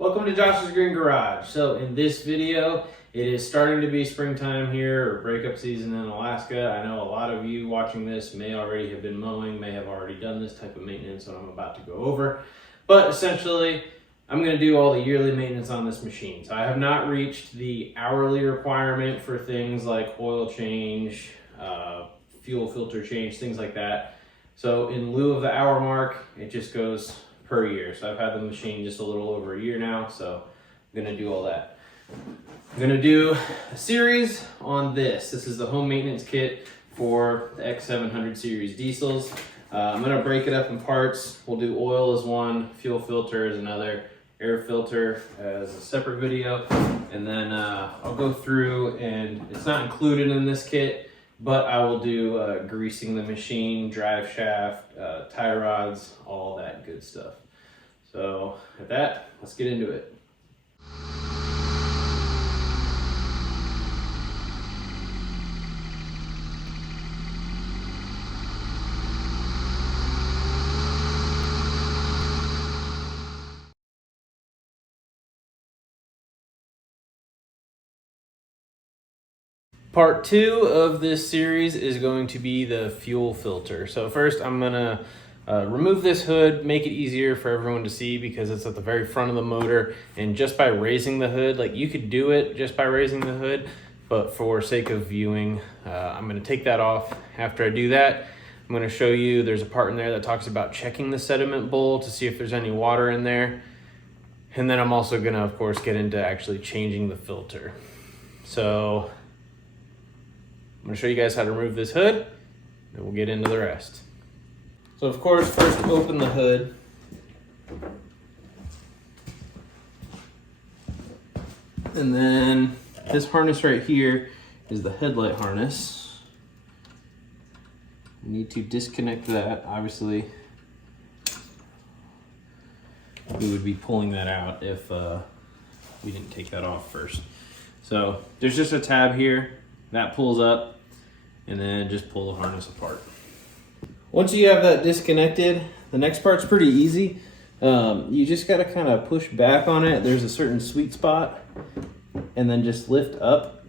Welcome to Josh's Green Garage. So in this video, it is starting to be springtime here, or breakup season in Alaska. I know a lot of you watching this may already have been mowing, may have already done this type of maintenance that I'm about to go over. But essentially, I'm going to do all the yearly maintenance on this machine. So I have not reached the hourly requirement for things like oil change, fuel filter change, things like that. So in lieu of the hour mark, it just goes per year. So I've had the machine just a little over a year now, so I'm gonna do all that. I'm gonna do a series on this. This is the home maintenance kit for the X700 series diesels. I'm gonna break it up in parts. We'll do oil as one, fuel filter as another, air filter as a separate video, and then I'll go through, and it's not included in this kit, but I will do greasing the machine, drive shaft, tie rods, all that good stuff. So with that, let's get into it. Part two of this series is going to be the fuel filter. So first I'm gonna remove this hood, make it easier for everyone to see because it's at the very front of the motor. And just by raising the hood, like you could do it just by raising the hood, but for sake of viewing, I'm gonna take that off. After I do that, I'm gonna show you, there's a part in there that talks about checking the sediment bowl to see if there's any water in there. And then I'm also gonna, of course, get into actually changing the filter. So I'm gonna show you guys how to remove this hood, and we'll get into the rest. So of course, first open the hood. And then this harness right here is the headlight harness. You need to disconnect that. Obviously, we would be pulling that out if we didn't take that off first. So there's just a tab here that pulls up, and then just pull the harness apart. Once you have that disconnected, the next part's pretty easy. You just gotta kind of push back on it. There's a certain sweet spot, and then just lift up,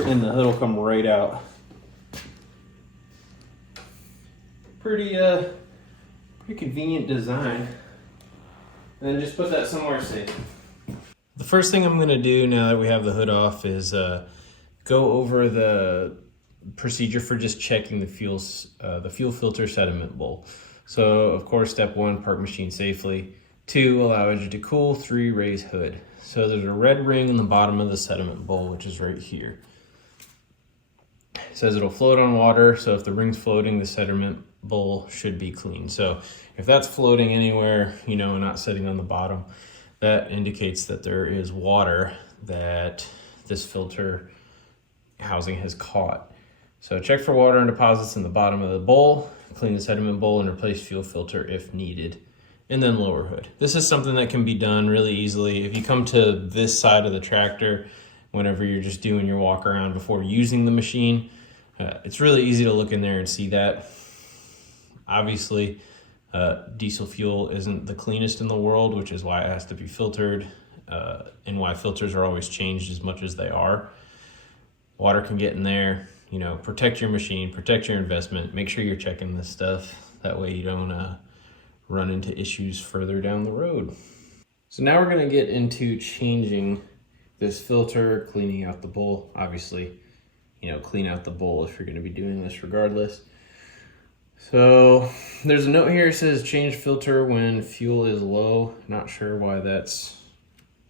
and the hood will come right out. Pretty convenient design. And then just put that somewhere safe. The first thing I'm gonna do now that we have the hood off is go over the procedure for just checking the fuel filter sediment bowl. So of course, step one, park machine safely. 2, allow engine to cool. 3, raise hood. So there's a red ring in the bottom of the sediment bowl, which is right here. It says it'll float on water. So if the ring's floating, the sediment bowl should be clean. So if that's floating anywhere, not sitting on the bottom, that indicates that there is water that this filter housing has caught. So check for water and deposits in the bottom of the bowl, clean the sediment bowl, and replace fuel filter if needed, and then lower hood. This is something that can be done really easily. If you come to this side of the tractor, whenever you're just doing your walk around before using the machine, it's really easy to look in there and see that. Obviously, diesel fuel isn't the cleanest in the world, which is why it has to be filtered, and why filters are always changed as much as they are. Water can get in there. Protect your machine, protect your investment. Make sure you're checking this stuff. That way you don't run into issues further down the road. So now we're gonna get into changing this filter, cleaning out the bowl. Obviously, clean out the bowl if you're gonna be doing this regardless. So there's a note here that says change filter when fuel is low. Not sure why that's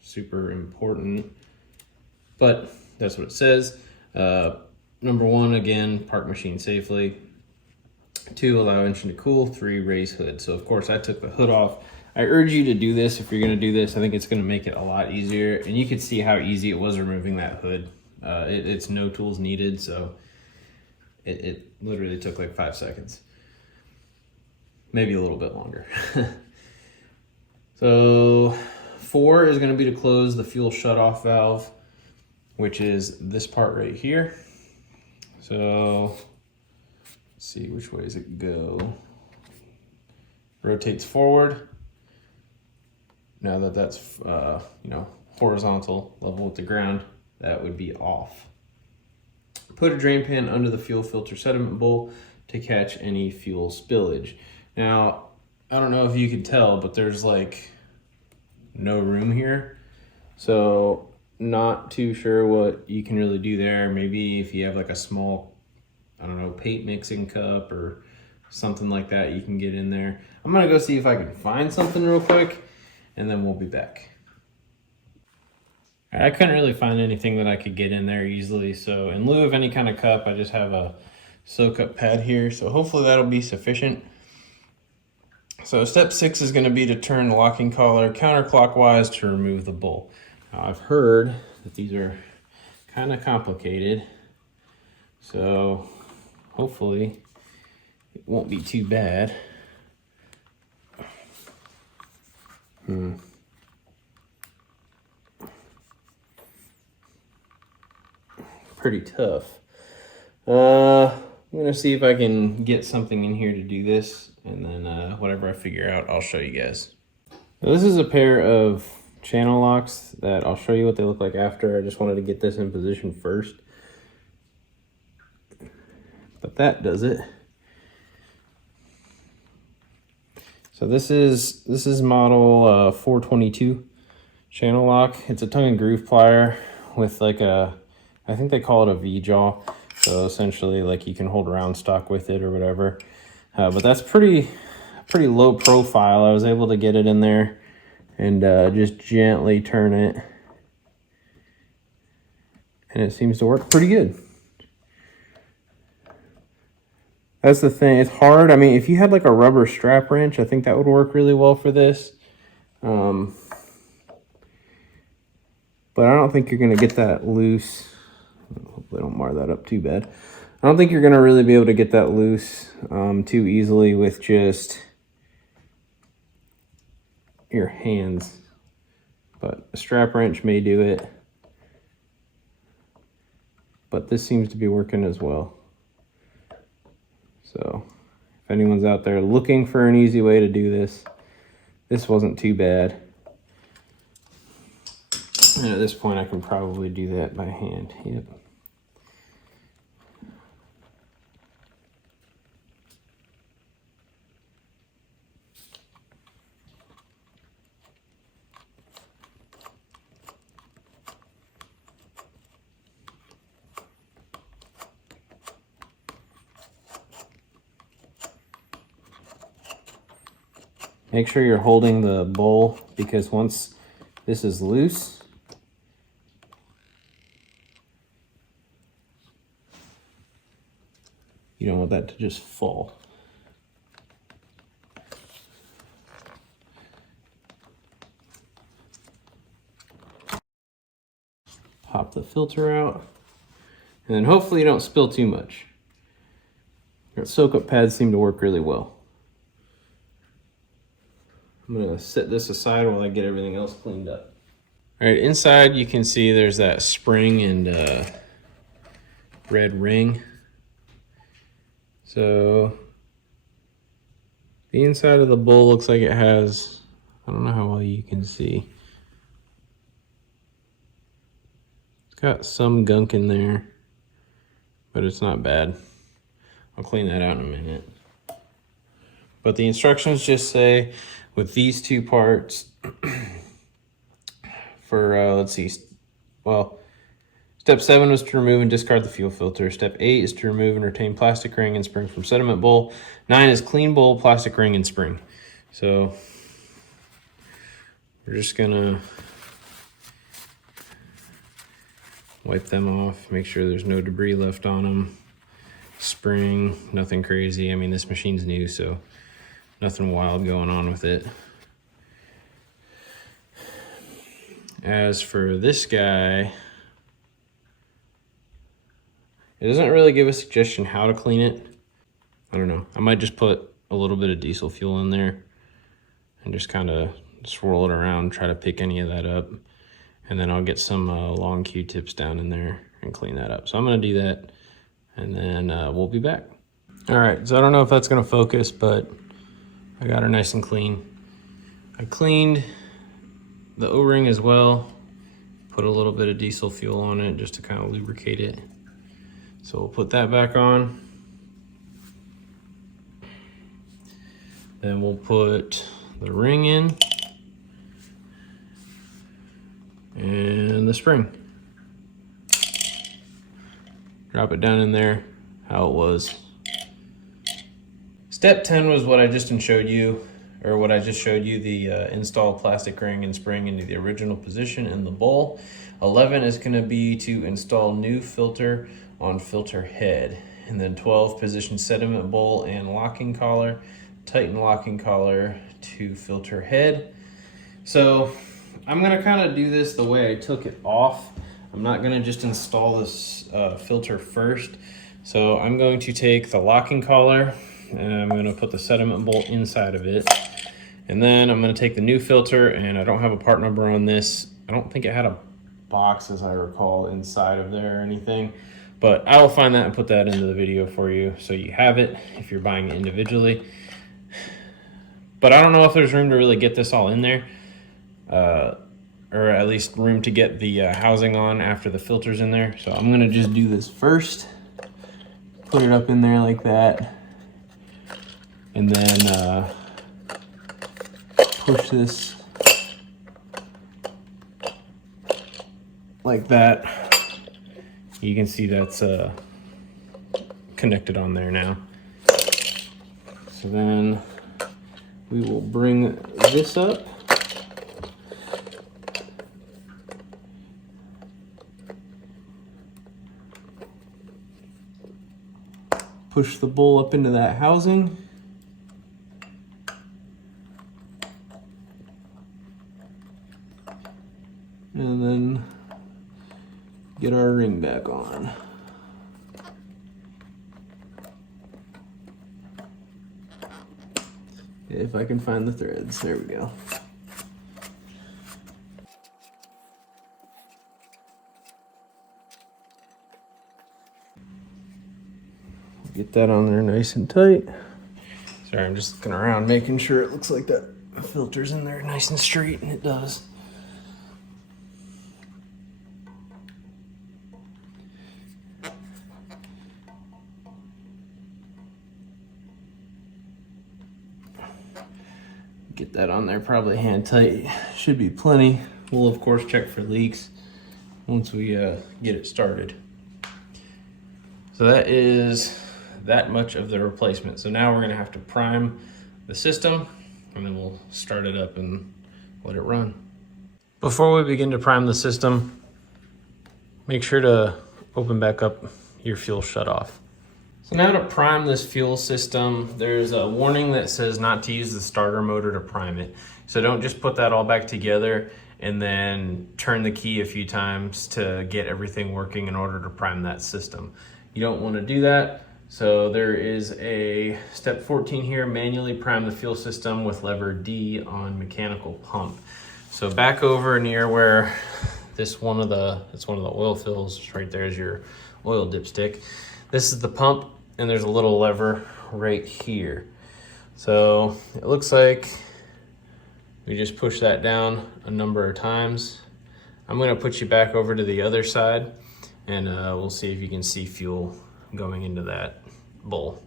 super important, but that's what it says. Number 1, again, park machine safely. 2, allow engine to cool. 3, raise hood. So of course I took the hood off. I urge you to do this if you're gonna do this. I think it's gonna make it a lot easier. And you can see how easy it was removing that hood. It's no tools needed, so it literally took like 5 seconds. Maybe a little bit longer. So 4 is gonna be to close the fuel shutoff valve, which is this part right here. So let's see, which way does it go? Rotates forward. now that that's, you know, horizontal level with the ground, that would be off. Put a drain pan under the fuel filter sediment bowl to catch any fuel spillage. Now, I don't know if you can tell, but there's like no room here. So not too sure what you can really do there. Maybe if you have like a small, I don't know, paint mixing cup or something like that, you can get in there. I'm gonna go see if I can find something real quick, and then we'll be back. I couldn't really find anything that I could get in there easily, so in lieu of any kind of cup, I just have a soak up pad here, so hopefully that'll be sufficient. So step 6 is going to be to turn the locking collar counterclockwise to remove the bowl. Now, I've heard that these are kind of complicated, so hopefully it won't be too bad. Pretty tough. I'm gonna see if I can get something in here to do this, and then whatever I figure out, I'll show you guys. Now, this is a pair of channel locks that I'll show you what they look like after. I just wanted to get this in position first. But that does it. So this is model 422 channel lock. It's a tongue and groove plier with like a, I think they call it a V-jaw. So essentially like you can hold round stock with it or whatever. But that's pretty low profile. I was able to get it in there and just gently turn it. And it seems to work pretty good. That's the thing, it's hard. I mean, if you had like a rubber strap wrench, I think that would work really well for this. But I don't think you're gonna get that loose. Hopefully I don't mar that up too bad. I don't think you're gonna really be able to get that loose too easily with just your hands. But a strap wrench may do it. But this seems to be working as well. So if anyone's out there looking for an easy way to do this, this wasn't too bad. And at this point I can probably do that by hand. Yep. Make sure you're holding the bowl, because once this is loose, you don't want that to just fall. Pop the filter out, and then hopefully you don't spill too much. Your soak-up pads seem to work really well. I'm gonna set this aside while I get everything else cleaned up. All right, inside you can see there's that spring and red ring. So the inside of the bowl looks like it has, I don't know how well you can see. It's got some gunk in there, but it's not bad. I'll clean that out in a minute. But the instructions just say, with these two parts, for, let's see, well, step 7 was to remove and discard the fuel filter. Step 8 is to remove and retain plastic ring and spring from sediment bowl. 9 is clean bowl, plastic ring, and spring. So we're just gonna wipe them off, make sure there's no debris left on them. Spring, nothing crazy. I mean, this machine's new, so nothing wild going on with it. As for this guy, it doesn't really give a suggestion how to clean it. I don't know. I might just put a little bit of diesel fuel in there and just kind of swirl it around, try to pick any of that up. And then I'll get some long Q-tips down in there and clean that up. So I'm gonna do that, and then we'll be back. All right, so I don't know if that's gonna focus, but I got her nice and clean. I cleaned the O-ring as well. Put a little bit of diesel fuel on it just to kind of lubricate it. So we'll put that back on. Then we'll put the ring in and the spring. Drop it down in there how it was. Step 10 was what I just showed you, the install plastic ring and spring into the original position in the bowl. 11 is going to be to install new filter on filter head. And then 12, position sediment bowl and locking collar, tighten locking collar to filter head. So I'm going to kind of do this the way I took it off. I'm not going to just install this filter first. So I'm going to take the locking collar and I'm going to put the sediment bowl inside of it. And then I'm going to take the new filter, and I don't have a part number on this. I don't think it had a box, as I recall, inside of there or anything. But I will find that and put that into the video for you so you have it if you're buying it individually. But I don't know if there's room to really get this all in there. Or at least room to get the housing on after the filter's in there. So I'm going to just do this first. Put it up in there like that. And then push this like that. You can see that's connected on there now. So then we will bring this up. Push the bowl up into that housing. And then get our ring back on. If I can find the threads, there we go. Get that on there nice and tight. Sorry, I'm just looking around making sure it looks like that filter's in there nice and straight, and it does. Get that on there probably hand tight. Should be plenty. We'll of course check for leaks once we get it started. So that is that much of the replacement. So now we're gonna have to prime the system, and then we'll start it up and let it run. Before we begin to prime the system, make sure to open back up your fuel shutoff. So now to prime this fuel system, there's a warning that says not to use the starter motor to prime it. So don't just put that all back together and then turn the key a few times to get everything working in order to prime that system. You don't want to do that. So there is a step 14 here, manually prime the fuel system with lever D on mechanical pump. So back over near where it's one of the oil fills, right there is your oil dipstick. This is the pump, and there's a little lever right here. So it looks like we just push that down a number of times. I'm gonna put you back over to the other side, and we'll see if you can see fuel going into that bowl.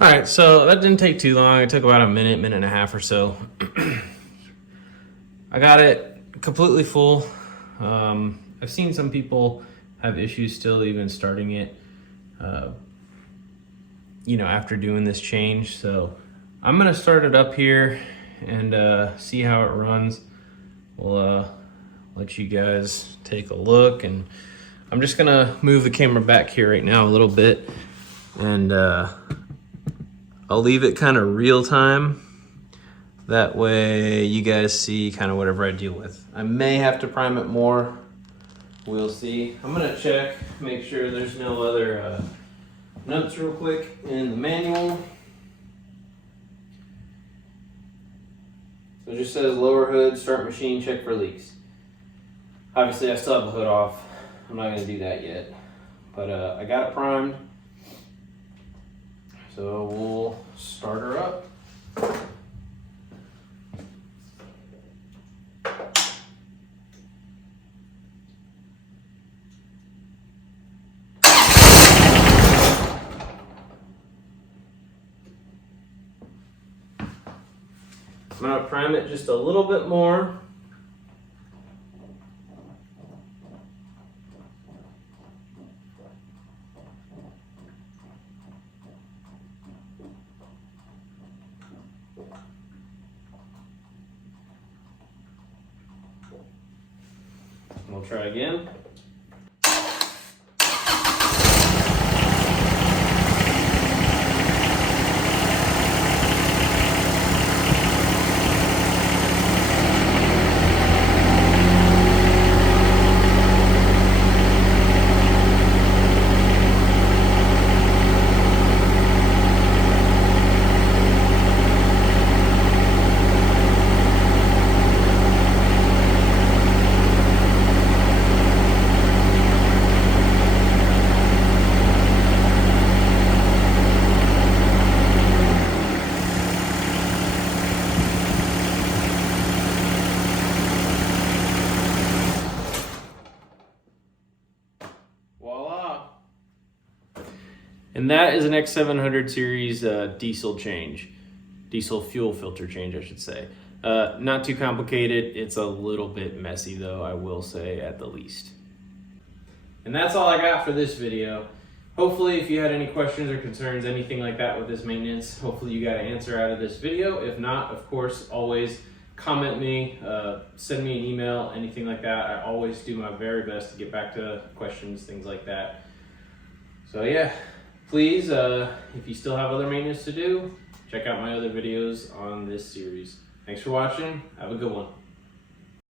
All right, so that didn't take too long. It took about a minute and a half or so. I got it completely full. I've seen some people have issues still even starting it. you know, after doing this change. So I'm gonna start it up here and see how it runs. We'll let you guys take a look, and I'm just gonna move the camera back here right now a little bit, and I'll leave it kind of real time. That way you guys see kind of whatever I deal with. I may have to prime it more. We'll see. I'm gonna check, make sure there's no other nuts real quick in the manual. So it just says lower hood, start machine, check for leaks. Obviously I still have the hood off. I'm not gonna do that yet. But I got it primed. So we'll start her up. I'm gonna prime it just a little bit more. We'll try again. Voila! And that is an X700 series diesel change. Diesel fuel filter change, I should say. Not too complicated. It's a little bit messy though, I will say, at the least. And that's all I got for this video. Hopefully, if you had any questions or concerns, anything like that with this maintenance, hopefully you got an answer out of this video. If not, of course, always comment me, send me an email, anything like that. I always do my very best to get back to questions, things like that. So yeah, please, if you still have other maintenance to do, check out my other videos on this series. Thanks for watching. Have a good one.